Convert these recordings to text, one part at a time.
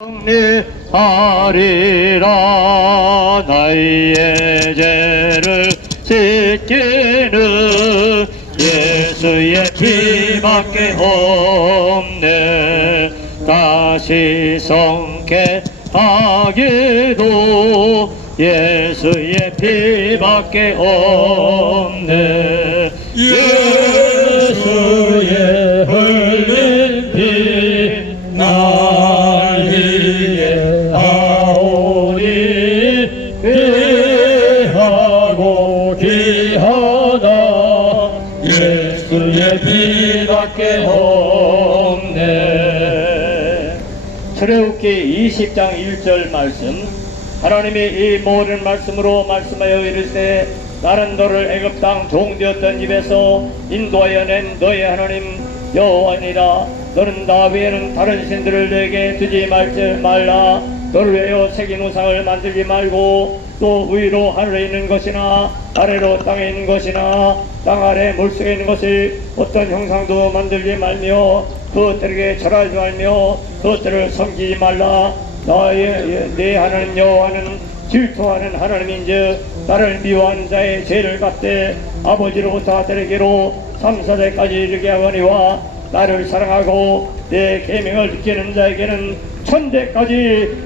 정리하리라. 나의 죄를 씻기는 예수의 피밖에 없네. 다시 성케 하기도 예수의 피밖에 없네. 예수의 흘린 피 날 위해 하오니 귀하고 귀하다. 예수의 피밖에 없네. 출애굽기 20장 1절 말씀. 하나님이 이 모든 말씀으로 말씀하여 이르시되 나는 너를 애굽 땅 종되었던 집에서 인도하여 낸 너의 하나님 여호와니라. 너는 나 외에는 다른 신들을 내게 두지 말라. 너를 위하여 새긴 우상을 만들지 말고 또 위로 하늘에 있는 것이나 아래로 땅에 있는 것이나 땅 아래 물속에 있는 것을 어떤 형상도 만들지 말며 그것들에게 절하지 말며 그것들을 섬기지 말라. 내 하나님 여호와는 질투하는 하나님인즉 나를 미워하는 자의 죄를 갚되 아버지로부터 아들에게로 3, 4대까지 이르게 하거니와 나를 사랑하고 내 계명을 지키는 자에게는 천대까지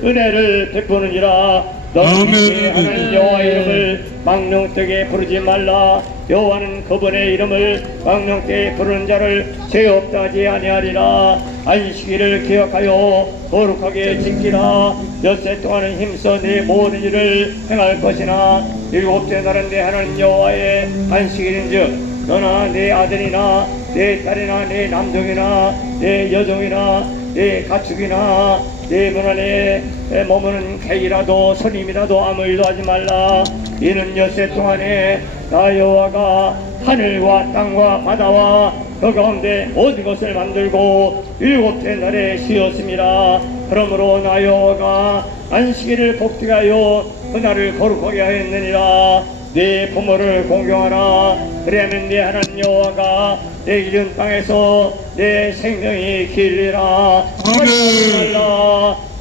은혜를 베푸느니라. 너는 하나님 여호와 이름을 망령되게 부르지 말라. 여호와는 그분의 이름을 망령되게 부르는 자를 죄 없다 하지 아니하리라. 안식일을 기억하여 거룩하게 지키라. 엿새 동안은 힘써 내 모든 일을 행할 것이나 일곱째 날은 내 하나님 여호와의 안식일인즉 너나 내 아들이나 내 딸이나 내 남종이나 내 여종이나 내 가축이나 내 문 안에 머무는 개이라도 선임이라도 아무 일도 하지 말라. 이는 엿새 동안에 나 여호와가 하늘과 땅과 바다와 그 가운데 모든 것을 만들고 일곱째 날에 쉬었습니다. 그러므로 나 여호와가 안식일을 복되게 하여 그날을 거룩하게 하였느니라. 네 부모를 공경하라. 그래야면 네 하나님 여호와가 내 이른 땅에서 내 생명이 길리라.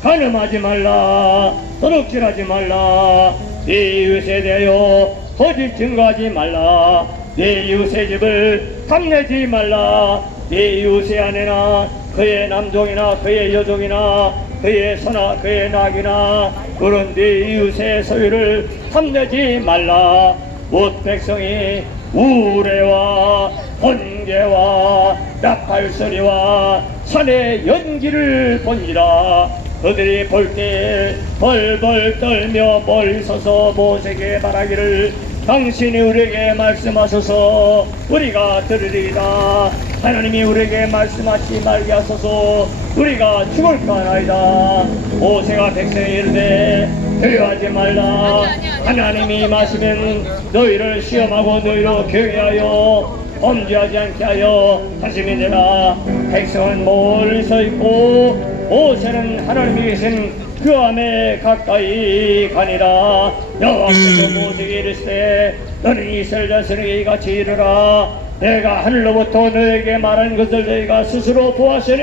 간음하지 말라. 도둑질하지 말라. 네 이웃에 대하여 거짓 증거하지 말라. 네 이웃의 집을 탐내지 말라. 네 이웃의 아내나 그의 남종이나 그의 여종이나 그의 소나 그의 낙이나 그런 네 이웃의 소유를 탐내지 말라. 못 백성이 우레와 번개와 나팔소리와 산의 연기를 보니라. 그들이 볼 때 벌벌 떨며 멀리 서서 모세에게 말하기를 당신이 우리에게 말씀하소서 우리가 들으리이다. 하나님이 우리에게 말씀하지 말게 하소서 우리가 죽을까 하나이다. 모세가 백성에 이르되 두려워하지 말라. 하나님이 마시면 너희를 시험하고 너희로 교회하여 범죄하지 않게 하여 하시니 내가 백성은 멀리 서 있고 모세는 하나님이 계신 그 안에 가까이 가니라. 여호와께서 모세에게 이르시되 너는 이스라엘 자손에게 이같이 이르라. 내가 하늘로부터 너에게 말한 것을 너희가 스스로 보았으니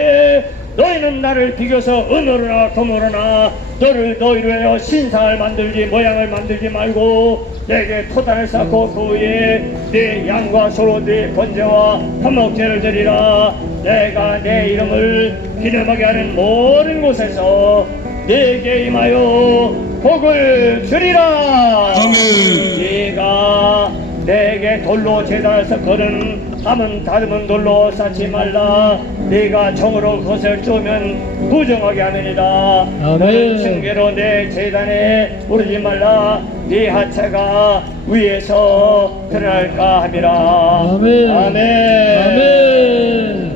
너희는 나를 비교서 은으로나 금으로나 너희로 하여 신상을 만들지 모양을 만들지 말고 내게 토단을 쌓고 그 위에 내 양과 소로 내 번제와 화목제를 드리라. 내가 내 이름을 기념하게 하는 모든 곳에서 내게 임하여 복을 주리라. 아멘. 네가 내게 돌로 제단에서 거는 담은 다듬은 돌로 쌓지 말라. 네가 정으로 그것을 쪼면 부정하게 하느니라. 너는 징계로 내 제단에 오르지 말라. 네 하체가 위에서 드러날까 함이라. 아멘. 아멘. 아멘.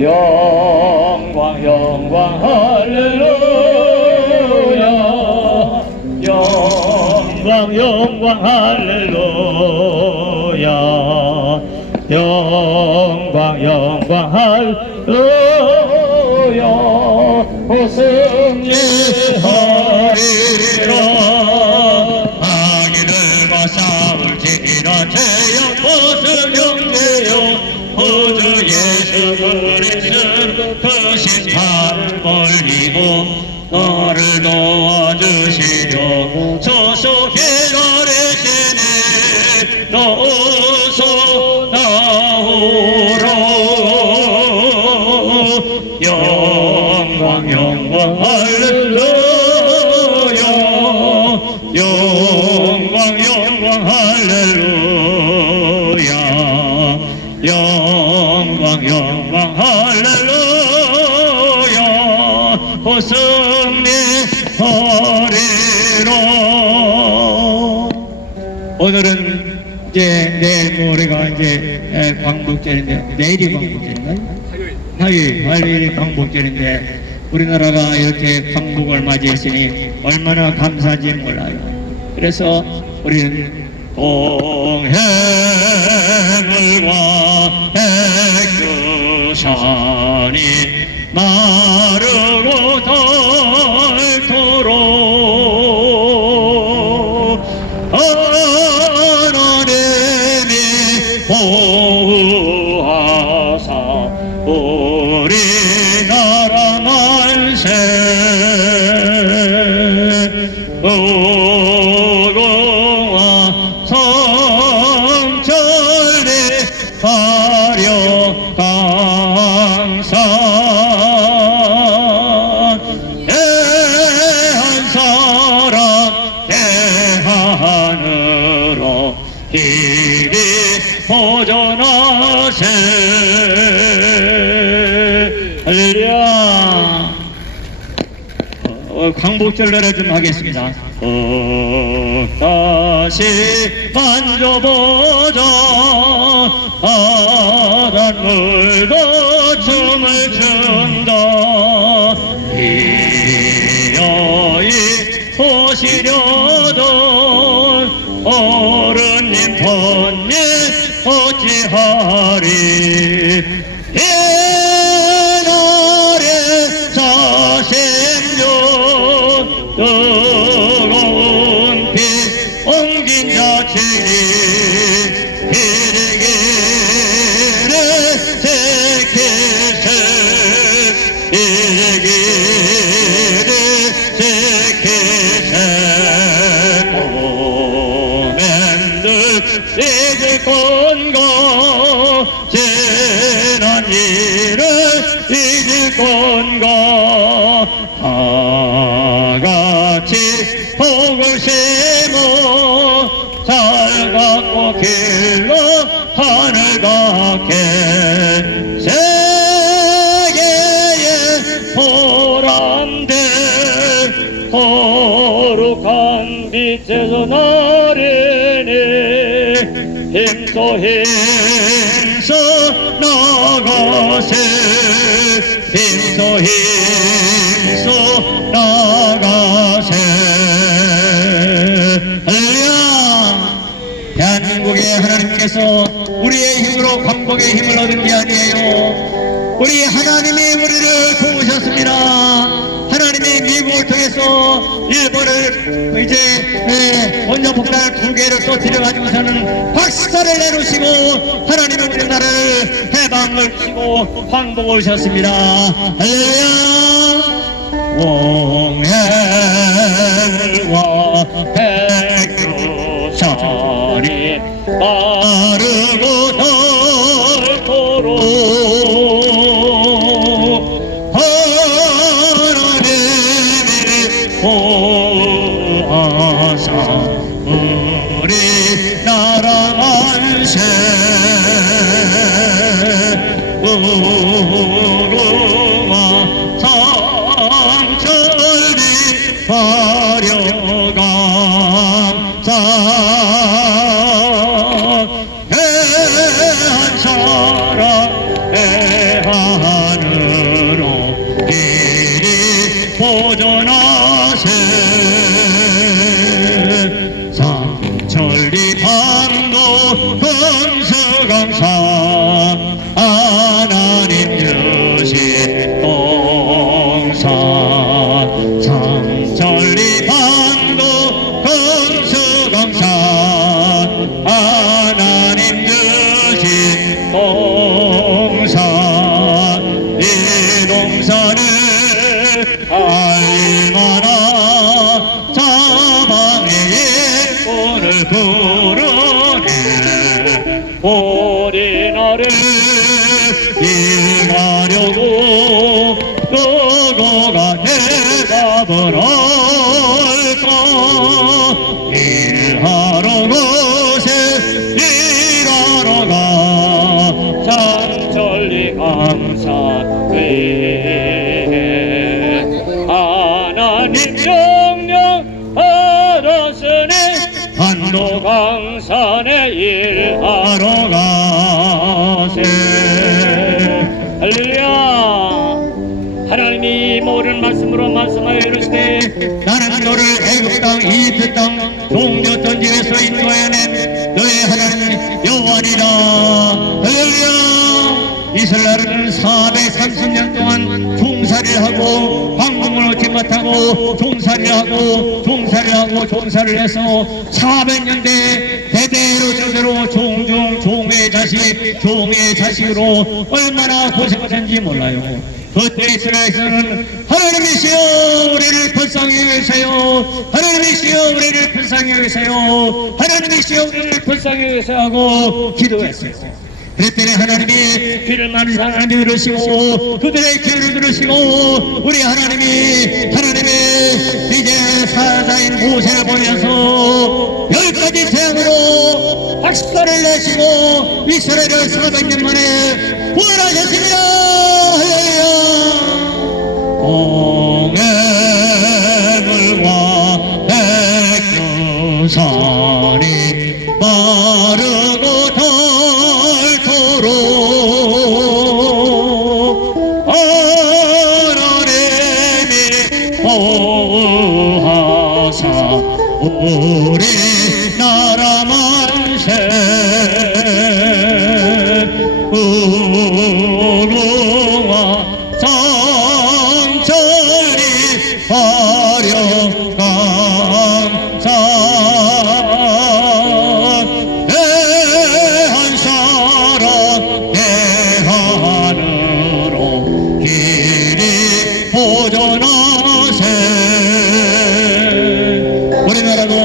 영광 영광 할렐루야. 영광 영광 할렐루야. 영광 영광 할렐루야. 승리하리라. 악인들과 싸울지니라. 죄악 벗을 영내여 구주 예수 그리스도 그 심판을 살리고 나를 도와주시려 소서 기다리시니 어서 나오라. 영광 영광 할렐루야. 영광 영광 할렐루야. 영광 영광 할렐루야. 승리하리라. 오늘은 이제 내일 모레가 이제 광복절인데, 내일이 광복절인가요? 화요일이 광복절인데 우리나라가 이렇게 광복을 맞이했으니 얼마나 감사한지 몰라요. 그래서 우리는 동해물과 백두산이 마르고 닳도록 하나님이 보호하사 우리나라 만세 무궁화 성천리 화려강산 대한사랑 대한으로 길이 보존하세. 할렐루야. 광복절 노래 좀 하겠습니다. 다시 만져보자 바닷물도 춤을 춘다. 이여이 보시려던 어른님 번님 어찌하리. 옛날에 40년 뜨거운 피 옮긴 자식이 이르기를 지키세. 이르기를 지키세. 고맨들 잊을 건가. 지난 일을 잊을 건가. 다같이 복을 심어 잘 갖고 길러 하늘 갖게. 세계의 보람된 거룩한 빛에서 나르니 힘써 힘써 나가세. 힘써 힘써 나가세. 할렐루야. 대한민국의 하나님께서 우리의 힘으로 광복의 힘을 얻은 게 아니에요. 우리 하나님이 우리를 도우셨습니다. 하나님이 미국을 통해서 일본을 이제 원전 폭탄 2개를 터뜨려가지고서는 박살을 내놓으시고 하나님이 우리나라를 해방을 시고 광복을 주셨습니다. 할렐루야. 동해물과 백두산이 마르고 닳도록 하나님이 보호하사 우리나라 만세. 무궁화 성천리 화려강산 대한사랑 대한으로 길이 보존하세. 삼천리 반도 금수강산 하나님 주신 동산. 삼천리 반도 금수강산 하나님 주신 동산. 이 동산을 알만한 자방의 예본을 부르네 우리나라를 일하려고 누구가 대답을 할까 일하러 곳에 일하러 가 장천리 강사회 하나님 명령 받았으니 한도 강산에 일하러 하러 가세 할렐루야. 하나님이 모든 말씀으로 말씀하여 이르시되 나는 너를 애굽 땅 이집트 땅 종되었던 집에서 인도하여 낸 너의 하나님 여호와니라 할렐루야. 이스라엘은 430년 동안 종살이를 하고 광금을 얻지 못하고 종살이를 하고 종살이를 해서 400년대 대대로 저대로 종의 자식으로 얼마나 고생하셨는지 몰라요. 그때 이스라엘에서는 하나님이시여 우리를 불쌍히 여기세요 하나님이시여 우리를 불쌍히 여기세요 하나님이시여 우리를 불쌍히 여기세요 하고 기도했어요. 그랬더니 하나님이 귀를 많은 하나님이 들으시고 그들의 귀를 들으시고 우리 하나님이 이제 사자인 모세를 보내서 10가지 재앙으로 학살을 내시고 이스라엘을 400년 만에 구원하셨습니다. 할렐루야. 홍해물과 백두산이 마르고 닳도록 하나님이 보호하사 우리 나라 만세 우루와 천천히 화려한 산 대한 사람 대하늘로 길이 보존하세. 우리나라도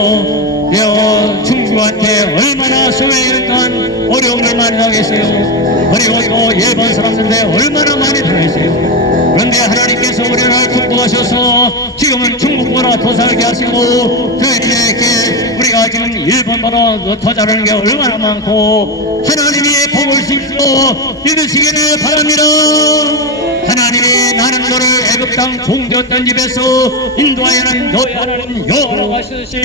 중국한테 얼마나 수행했던 어려움을 많이 당했어요. 그리고 또 일본 사람들한테 얼마나 많이 당했어요. 그런데 하나님께서 우리나라를 축복하셔서 지금은 중국보다 더 살게 하시고 그에게 우리가 지금 일본보다 더 잘하는 게 얼마나 많고 하나님이 복을 주시고 믿으시기를 바랍니다. 하나님이 나는 너를 애굽 땅 종되었던 집에서 인도하여는 너의 하나님 여호와라고 하시듯이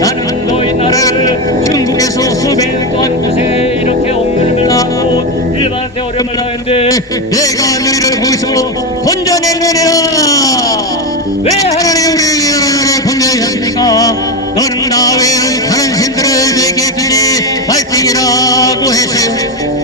나는 너희 나라를 중국에서 수백 년 동안 고생해 이렇게 억눌림을 당하고 일반한테 어려움을 당했는데 내가 너희를 거기서 건져내느니라. 왜 하나님 우리 나라를 건져내셨습니까? 너는 나 외에는 다른 신들을 내게 들리 말등이라고 했어요.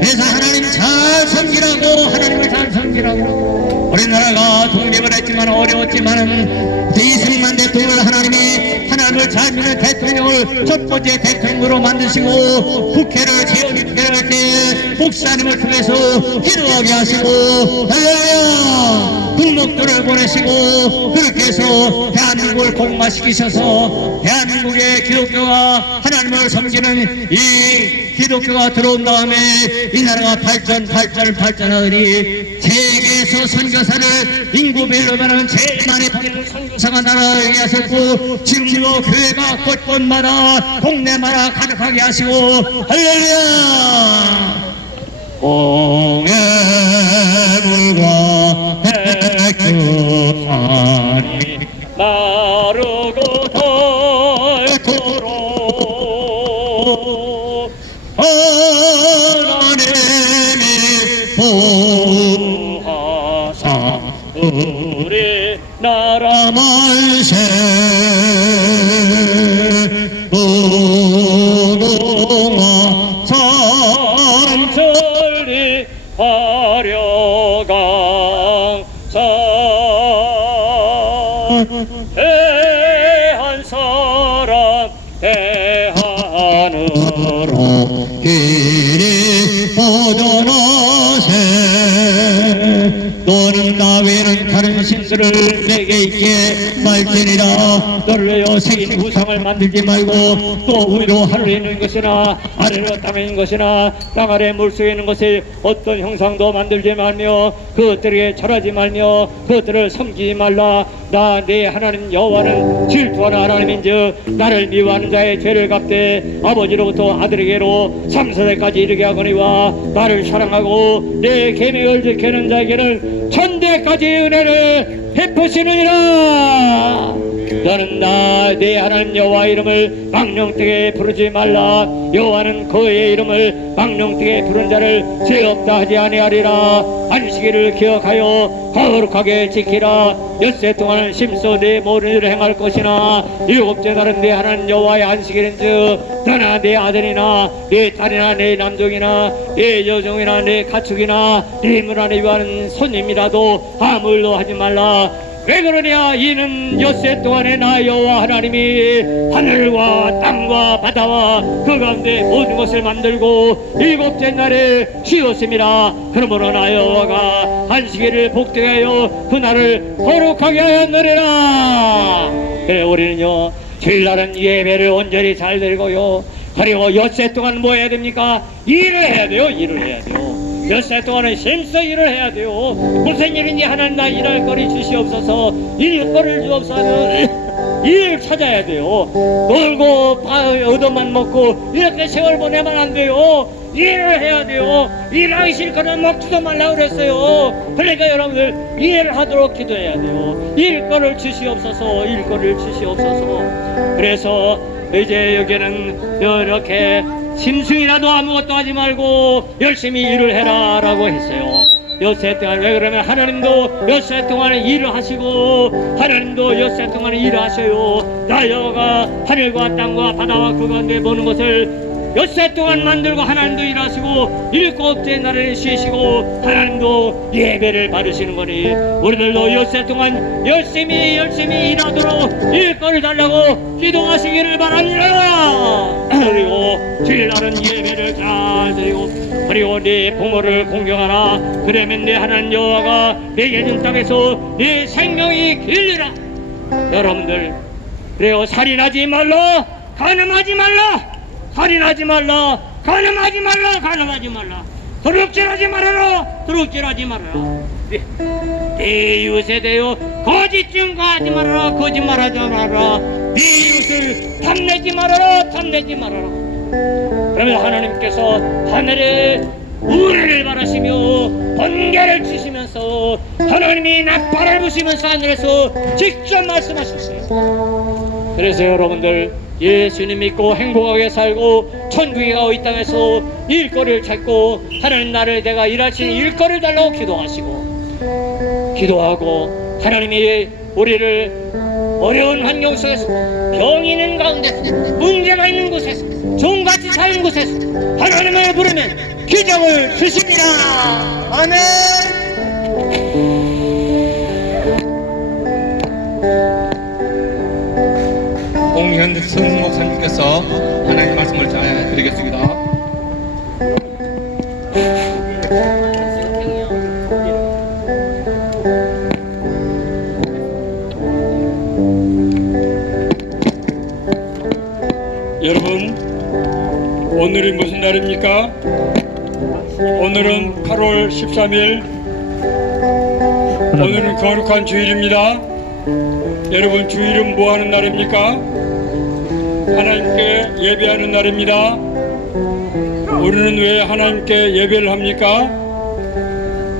그래서 하나님 잘 섬기라고 하나님을 잘 섬기라고. 우리나라가 독립을 했지만 어려웠지만은 이승만 대통령을 하나님을 잘 믿는 대통령을 첫 번째 대통령으로 만드시고 국회를 재임할 때 목사님을 통해서 기도하게 하시고 할렐루야 군목들을 보내시고 그렇게 해서 대한민국을 복마시키셔서 대한민국의 기독교가 하나님을 섬기는 이 기독교가 들어온 다음에 이 나라가 발전하더니 세계에서 선교사를 인구별로는 제일 많이 보내는 선교사가 나라에 하셨고 지금도 교회가 곳곳마다 동네마다 가득하게 하시고 할렐루야. 홍해물과 백두산이 마르고 닳도록 하나님이 보호하사 우리 나라 만세 무궁화 천천리 화려강 산 대한 사람 대한으로 길이 보존하세. 너는 나 외에는 다른 신 질서를 내게 있게 말지니라. 너를 위하여 새긴 우상을 만들지 말고 또 위로 하늘에 있는 것이나 아래로 땅에 있는 것이나 땅 아래 물속에 있는 것을 어떤 형상도 만들지 말며 그것들에게 절하지 말며 그것들을 섬기지 말라. 나 내 하나님 여호와는 질투하는 하나님인즉 나를 미워하는 자의 죄를 갚되 아버지로부터 아들에게로 3세대까지 이르게 하거니와 나를 사랑하고 내 계명을 지키는 자에게는 천대까지 은혜를 베푸시느니라. 너는 나 내 하나님 여호와 이름을 망령되게 부르지 말라. 여호와는 그의 이름을 망령되게 부른 자를 죄 없다 하지 아니하리라. 안식일을 기억하여 거룩하게 지키라. 엿새 동안은 심소 내 모든 일을 행할 것이나 일곱째 날은 내 하나님 여호와의 안식일인즉 너나 내 아들이나 내 딸이나 내 남종이나 내 여종이나 내 가축이나 내 문안에 위하는 손님이라도 아무 일도 하지 말라. 왜 그러냐? 이는 엿새 동안에 나 여호와 하나님이 하늘과 땅과 바다와 그 가운데 모든 것을 만들고 일곱째 날에 쉬었습니다. 그러므로 나 여호와가 안식일을 복되게 하여 그 날을 거룩하게 하였느니라. 그래 우리는요 주일날은 예배를 온전히 잘 드리고요, 그리고 엿새 동안 뭐 해야 됩니까? 일을 해야 돼요. 일을 해야 돼요. 엿새 동안은 힘써 일을 해야 돼요. 무슨 일인지 하나님 나 일할 거리 주시옵소서. 일거리를 주옵소서. 일 찾아야 돼요. 놀고 얻어만 먹고 이렇게 세월 보내면 안 돼요. 일을 해야 돼요. 일하기 싫거나 먹지도 말라고 그랬어요. 그러니까 여러분들 일을 하도록 기도해야 돼요. 일거리를 주시옵소서. 일거리를 주시옵소서. 그래서 이제 여기는 이렇게 심승이라도 아무것도 하지 말고 열심히 일을 해라 라고 했어요. 엿새 동안. 왜 그러면 하나님도 엿새 동안에 일을 하시고 하나님도 엿새 동안에 일을 하셔요. 나 여호와가 하늘과 땅과 바다와 그 가운데 모든 것을 엿새 동안 만들고 하나님도 일하시고 일곱째 날에 쉬시고 하나님도 예배를 받으시는 거니 우리들도 엿새 동안 열심히 일하도록 일거리 달라고 기도하시기를 바랍니다. 그리고 주일날은 예배를 잘 드리고 그리고 네 부모를 공경하라. 그러면 내 하나님 여호와가 내게 준 땅에서 네 생명이 길리라. 여러분들 그래요. 살인하지 말라. 간음하지 말라. 살인하지 말라. 간음하지 말라. 간음하지 말라. 도둑질하지 말아라. 도둑질하지 말아라. 네 이웃에 대하여 거짓 증거하지 말아라. 거짓말하지 말아라. 네 이웃을 탐내지 말아라. 탐내지 말아라. 그러면 하나님께서 하늘에 우레를 바라시며 번개를 치시면서 하나님이 나팔을 부시면서 하늘에서 직접 말씀하셨어요. 그래서 여러분들 예수님 믿고 행복하게 살고 천국에 가고 이 땅에서 일거리를 찾고 하나님 나를 내가 일할 수 있는 일거리를 달라고 기도하고 하나님이 우리를 어려운 환경 속에서 병이 있는 가운데 문제가 있는 곳에서 종같이 사는 곳에서 하나님을 부르면 기적을 주십니다. 아멘. 공현승 목사님께서 하나님 말씀을 잘 드리겠습니다. 여러분, 오늘이 무슨 날입니까? 오늘은 8월 13일. 오늘은 거룩한 주일입니다. 여러분, 주일은 뭐 하는 날입니까? 하나님께 예배하는 날입니다. 우리는 왜 하나님께 예배를 합니까?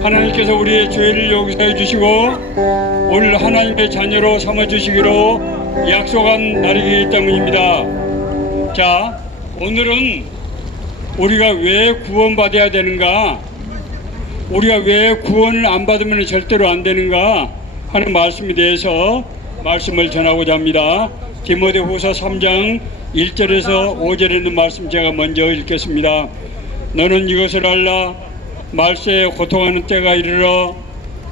하나님께서 우리의 죄를 용서해 주시고 우리를 하나님의 자녀로 삼아주시기로 약속한 날이기 때문입니다. 자, 오늘은 우리가 왜 구원받아야 되는가, 우리가 왜 구원을 안 받으면 절대로 안 되는가 하는 말씀에 대해서 말씀을 전하고자 합니다. 디모데후서 3장 1절에서 5절에 있는 말씀 제가 먼저 읽겠습니다. 너는 이것을 알라. 말세에 고통하는 때가 이르러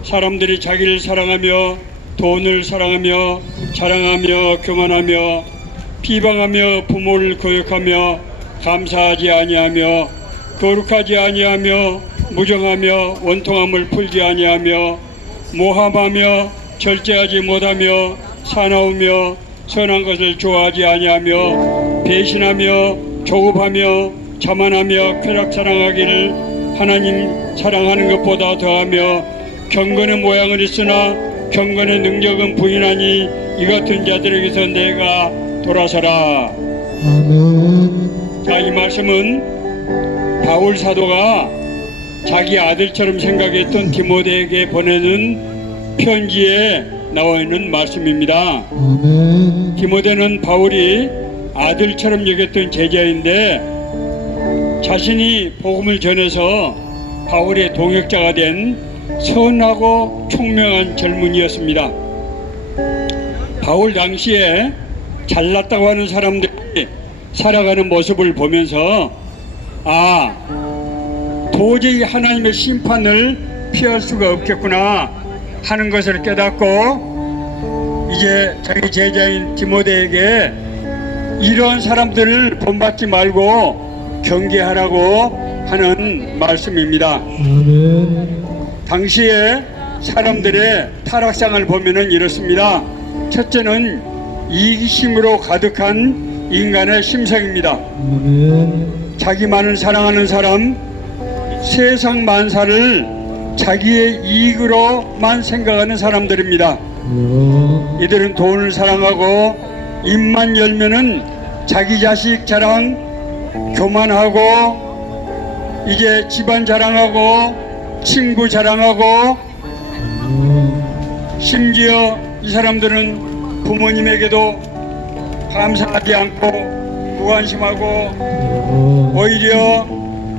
사람들이 자기를 사랑하며 돈을 사랑하며 자랑하며 교만하며 비방하며 부모를 거역하며 감사하지 아니하며 거룩하지 아니하며 무정하며 원통함을 풀지 아니하며 모함하며 절제하지 못하며 사나우며 선한 것을 좋아하지 아니하며 배신하며 조급하며 자만하며 쾌락 사랑하기를 하나님 사랑하는 것보다 더하며 경건의 모양은 있으나 경건의 능력은 부인하니 이 같은 자들에게서 내가 돌아서라. 자, 이 말씀은 바울 사도가 자기 아들처럼 생각했던 디모데에게 보내는 편지에 나와 있는 말씀입니다. 디모데는 바울이 아들처럼 여겼던 제자인데 자신이 복음을 전해서 바울의 동역자가 된 선하고 총명한 젊은이였습니다. 바울 당시에 잘났다고 하는 사람들이 살아가는 모습을 보면서 도저히 하나님의 심판을 피할 수가 없겠구나 하는 것을 깨닫고 이제 자기 제자인 디모데에게 이러한 사람들을 본받지 말고 경계하라고 하는 말씀입니다. 당시에 사람들의 타락상을 보면은 이렇습니다. 첫째는 이기심으로 가득한 인간의 심성입니다. 자기만을 사랑하는 사람, 세상 만사를 자기의 이익으로만 생각하는 사람들입니다. 이들은 돈을 사랑하고 입만 열면은 자기 자식 자랑, 교만하고 이제 집안 자랑하고 친구 자랑하고 심지어 이 사람들은 부모님에게도 감사하지 않고 무관심하고 오히려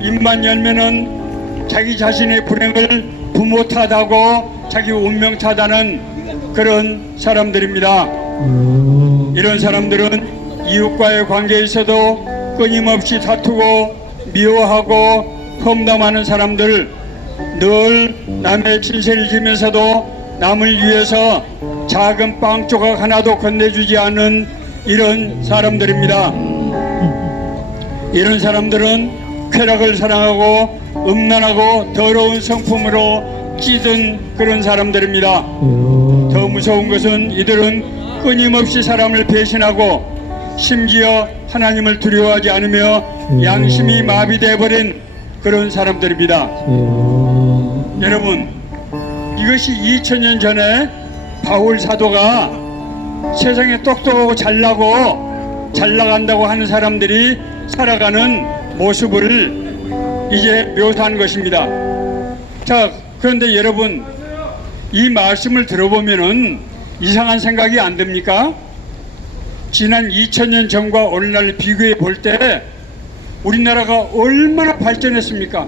입만 열면은 자기 자신의 불행을 부모 탓하고 자기 운명 탓하는 그런 사람들입니다. 이런 사람들은 이웃과의 관계에 있어도 끊임없이 다투고 미워하고 험담하는 사람들, 늘 남의 진세를 지면서도 남을 위해서 작은 빵 조각 하나도 건네주지 않는 이런 사람들입니다. 이런 사람들은 쾌락을 사랑하고 음란하고 더러운 성품으로 찌든 그런 사람들입니다. 더 무서운 것은 이들은 끊임없이 사람을 배신하고 심지어 하나님을 두려워하지 않으며 양심이 마비되어버린 그런 사람들입니다. 여러분, 이것이 2000년 전에 바울 사도가 세상에 똑똑하고 잘나고 잘나간다고 하는 사람들이 살아가는 모습을 이제 묘사한 것입니다. 자, 그런데 여러분, 이 말씀을 들어보면은 이상한 생각이 안 듭니까? 지난 2000년 전과 오늘날 비교해 볼 때 우리나라가 얼마나 발전했습니까?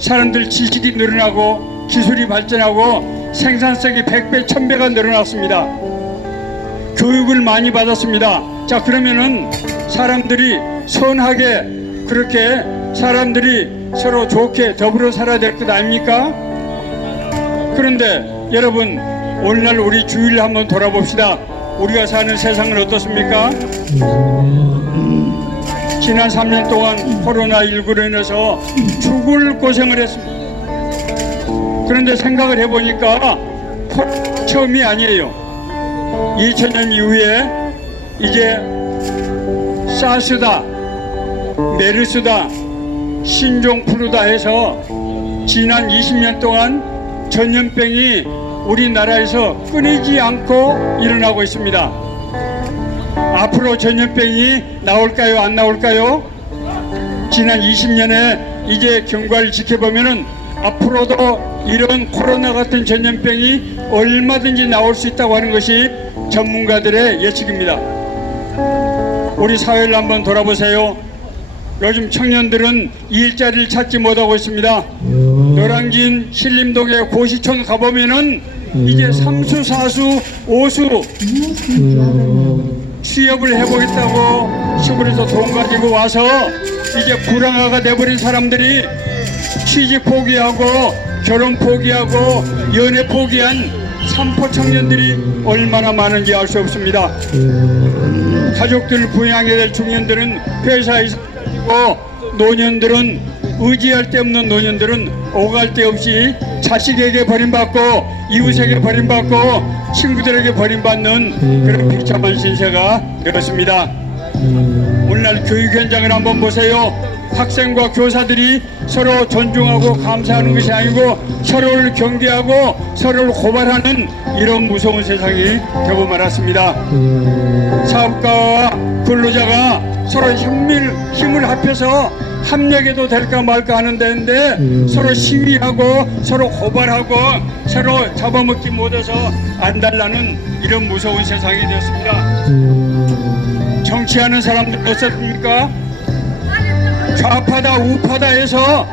사람들 지식이 늘어나고 기술이 발전하고 생산성이 100배, 1000배가 늘어났습니다. 교육을 많이 받았습니다. 자, 그러면은 사람들이 선하게 그렇게 사람들이 서로 좋게 더불어 살아야 될 것 아닙니까? 그런데 여러분, 오늘날 우리 주위를 한번 돌아봅시다. 우리가 사는 세상은 어떻습니까? 지난 3년 동안 코로나19로 인해서 죽을 고생을 했습니다. 그런데 생각을 해보니까 처음이 아니에요. 2000년 이후에 이제 사스다, 메르스다, 신종플루다 해서 지난 20년 동안 전염병이 우리나라에서 끊이지 않고 일어나고 있습니다. 앞으로 전염병이 나올까요? 안 나올까요? 지난 20년에 이제 경과를 지켜보면은 앞으로도 이런 코로나 같은 전염병이 얼마든지 나올 수 있다고 하는 것이 전문가들의 예측입니다. 우리 사회를 한번 돌아보세요. 요즘 청년들은 일자리를 찾지 못하고 있습니다. 노량진 신림동의 고시촌 가보면은 이제 3수, 4수, 5수 취업을 해보겠다고 시골에서 돈 가지고 와서 이제 불황화가 돼버린 사람들이 취직 포기하고 결혼 포기하고 연애 포기한 삼포 청년들이 얼마나 많은지 알 수 없습니다. 가족들을 부양해야 될 중년들은 회사에서 일하고 노년들은 의지할 데 없는 노년들은 오갈 데 없이 자식에게 버림받고 이웃에게 버림받고 친구들에게 버림받는 그런 비참한 신세가 되었습니다. 오늘날 교육 현장을 한번 보세요. 학생과 교사들이 서로 존중하고 감사하는 것이 아니고 서로를 경계하고 서로를 고발하는 이런 무서운 세상이 되고 말았습니다. 사업가와 근로자가 서로 힘을 합해서 합력해도 될까 말까 하는 데인데 서로 시위하고 서로 고발하고 서로 잡아먹지 못해서 안달나는 이런 무서운 세상이 되었습니다. 정치하는 사람들 어떻습니까? 좌파다 우파다 해서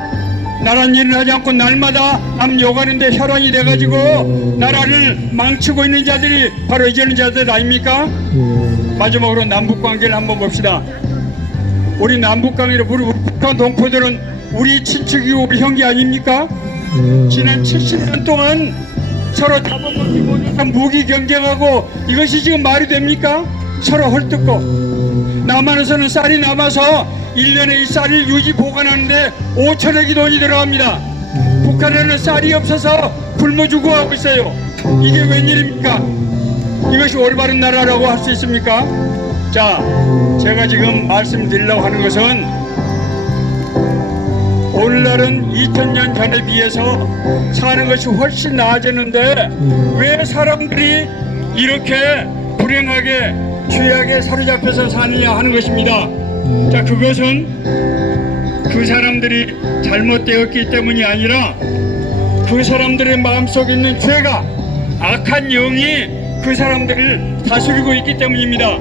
나란 일을 하지 않고 날마다 남 욕하는데 혈안이 돼가지고 나라를 망치고 있는 자들이 바로 이제는 자들 아닙니까? 마지막으로 남북관계를 한번 봅시다. 우리 남북관계를 우리 북한 동포들은 우리 친척이고 우리 형제 아닙니까? 지난 70년 동안 서로 잡아먹지 못해서 무기 경쟁하고 이것이 지금 말이 됩니까? 서로 헐뜯고 남한에서는 쌀이 남아서 1년에 이 쌀을 유지 보관하는데 5천억이 돈이 들어갑니다. 북한에는 쌀이 없어서 굶어 죽어가고 있어요. 이게 웬일입니까? 이것이 올바른 나라라고 할 수 있습니까? 자, 제가 지금 말씀드리려고 하는 것은 오늘날은 2000년 전에 비해서 사는 것이 훨씬 나아졌는데 왜 사람들이 이렇게 불행하게 죄악에 사로잡혀서 사느냐 하는 것입니다. 자, 그것은 그 사람들이 잘못되었기 때문이 아니라 그 사람들의 마음속에 있는 죄가 악한 영이 그 사람들을 다스리고 있기 때문입니다.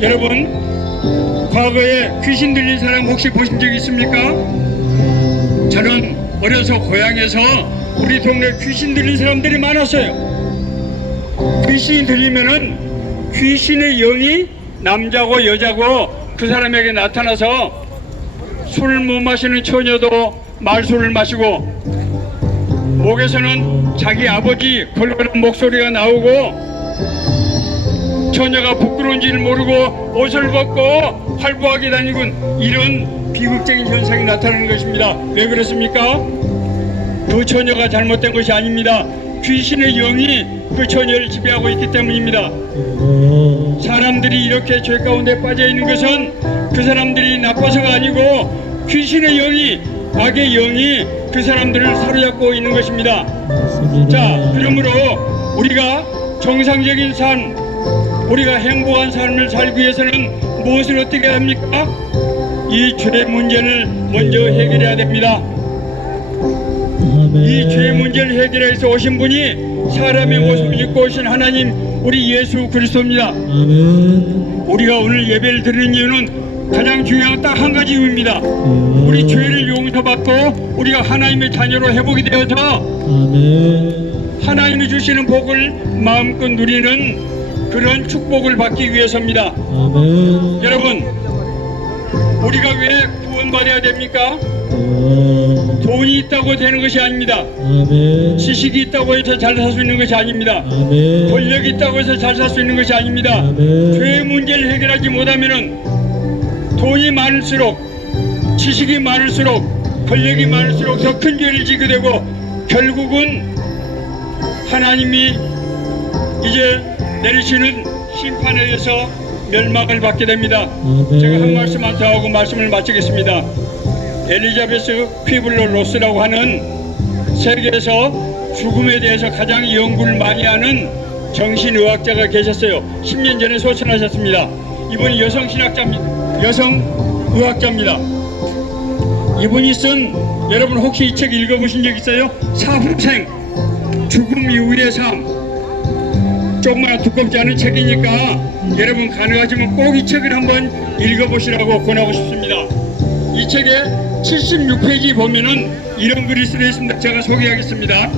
여러분, 과거에 귀신 들린 사람 혹시 보신 적 있습니까? 저는 어려서 고향에서 우리 동네 귀신 들린 사람들이 많았어요. 귀신이 들리면은 귀신의 영이 남자고 여자고 그 사람에게 나타나서 술을 못 마시는 처녀도 말술을 마시고 목에서는 자기 아버지 걸걸한 목소리가 나오고 처녀가 부끄러운지를 모르고 옷을 벗고 활보하게 다니고 이런 비극적인 현상이 나타나는 것입니다. 왜 그렇습니까? 그 처녀가 잘못된 것이 아닙니다. 귀신의 영이 그 처녀를 지배하고 있기 때문입니다. 사람들이 이렇게 죄 가운데 빠져 있는 것은 그 사람들이 나빠서가 아니고 귀신의 영이, 악의 영이 그 사람들을 사로잡고 있는 것입니다. 자, 그러므로 우리가 정상적인 삶, 우리가 행복한 삶을 살기 위해서는 무엇을 어떻게 합니까? 이 죄 문제를 먼저 해결해야 됩니다. 이 죄 문제를 해결하기 위해서 오신 분이 사람의 모습을 입고 오신 하나님, 우리 예수 그리스도입니다. 우리가 오늘 예배를 드리는 이유는 가장 중요한 딱 한 가지 이유입니다. 우리 죄를 용서받고 우리가 하나님의 자녀로 회복이 되어서 하나님이 주시는 복을 마음껏 누리는 그런 축복을 받기 위해서입니다. 여러분, 우리가 왜 구원받아야 됩니까? 돈이 있다고 되는 것이 아닙니다. 지식이 있다고 해서 잘 살 수 있는 것이 아닙니다. 권력이 있다고 해서 잘 살 수 있는 것이 아닙니다. 죄의 문제를 해결하지 못하면은 돈이 많을수록, 지식이 많을수록, 권력이 많을수록 더 큰 죄를 지게 되고 결국은 하나님이 이제 내리시는 심판에 의해서 멸망을 받게 됩니다. 제가 한 말씀만 더 하고 말씀을 마치겠습니다. 엘리자베스 퀴블러 로스라고 하는 세계에서 죽음에 대해서 가장 연구를 많이 하는 정신의학자가 계셨어요. 10년 전에 소천하셨습니다. 이분이 여성의학자입니다. 이분이 쓴, 여러분 혹시 이 책 읽어보신 적 있어요? 사후생, 죽음 이후의 삶. 조금만 두껍지 않은 책이니까 여러분 가능하시면 꼭 이 책을 한번 읽어보시라고 권하고 싶습니다. 이 책의 76페이지 보면은 이런 글이 쓰여 있습니다. 제가 소개하겠습니다.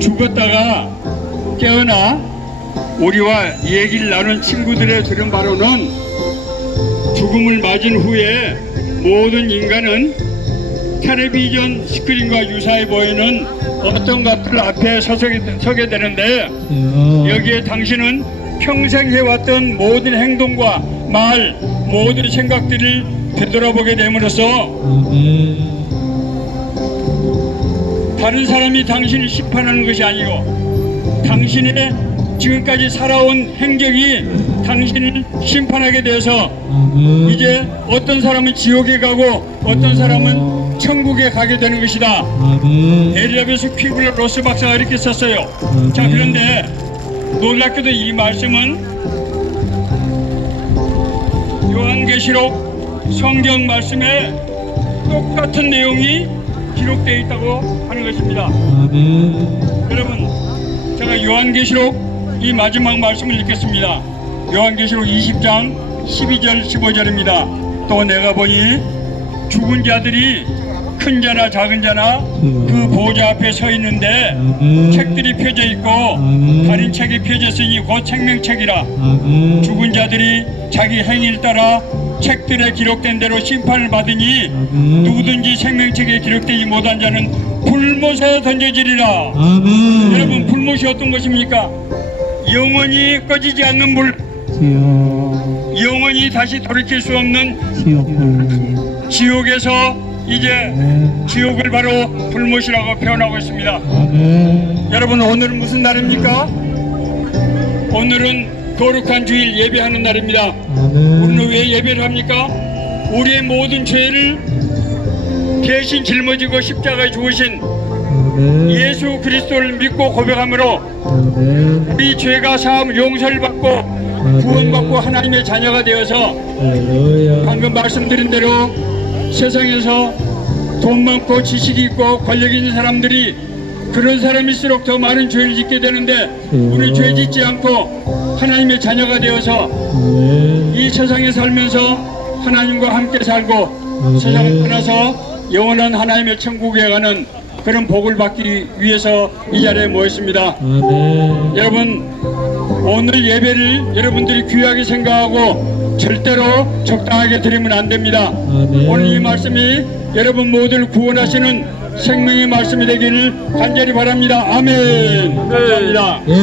죽었다가 깨어나 우리와 얘기를 나눈 친구들의 들은 바로는 죽음을 맞은 후에 모든 인간은 텔레비전 스크린과 유사해 보이는 어떤 것들 앞에 서게 되는데 여기에 당신은 평생 해왔던 모든 행동과 말, 모든 생각들을 되돌아보게 됨으로써 아멘. 다른 사람이 당신을 심판하는 것이 아니고 당신의 지금까지 살아온 행적이 당신을 심판하게 되어서 아멘. 이제 어떤 사람은 지옥에 가고 어떤 사람은 천국에 가게 되는 것이다. 아멘. 엘리자베스 퀴블러 로스 박사가 이렇게 썼어요. 자, 그런데 놀랍게도 이 말씀은 요한계시록 성경 말씀에 똑같은 내용이 기록되어 있다고 하는 것입니다. 아멘. 여러분, 제가 요한계시록 이 마지막 말씀을 읽겠습니다. 요한계시록 20장 12절 15절입니다. 또 내가 보니 죽은 자들이 큰 자나 작은 자나 그 보좌 앞에 서 있는데 아멘. 책들이 펴져 있고 아멘. 다른 책이 펴졌으니 곧 생명책이라. 아멘. 죽은 자들이 자기 행위를 따라 책들에 기록된 대로 심판을 받으니 아멘. 누구든지 생명책에 기록되지 못한 자는 불못에 던져지리라. 아멘. 여러분, 불못이 어떤 것입니까? 영원히 꺼지지 않는 불, 지옥, 영원히 다시 돌이킬 수 없는 지옥불. 지옥에서 이제 지옥을 바로 불못이라고 표현하고 있습니다. 아멘. 여러분, 오늘은 무슨 날입니까? 오늘은 거룩한 주일 예배하는 날입니다. 아멘. 우리는 왜 예배를 합니까? 우리의 모든 죄를 대신 짊어지고 십자가에 죽으신 아멘. 예수 그리스도를 믿고 고백함으로 아멘. 우리 죄가 사함 용서를 받고 구원받고 하나님의 자녀가 되어서 할렐루야. 방금 말씀드린 대로 세상에서 돈 많고 지식이 있고 권력 있는 사람들이 그런 사람일수록 더 많은 죄를 짓게 되는데 우리 죄 짓지 않고 하나님의 자녀가 되어서 아멘. 이 세상에 살면서 하나님과 함께 살고 세상을 떠나서 영원한 하나님의 천국에 가는 그런 복을 받기 위해서 이 자리에 모였습니다. 아멘. 여러분, 오늘 예배를 여러분들이 귀하게 생각하고 절대로 적당하게 드리면 안 됩니다. 아멘. 오늘 이 말씀이 여러분 모두를 구원하시는 생명의 말씀이 되기를 간절히 바랍니다. 아멘. 감사합니다. 예.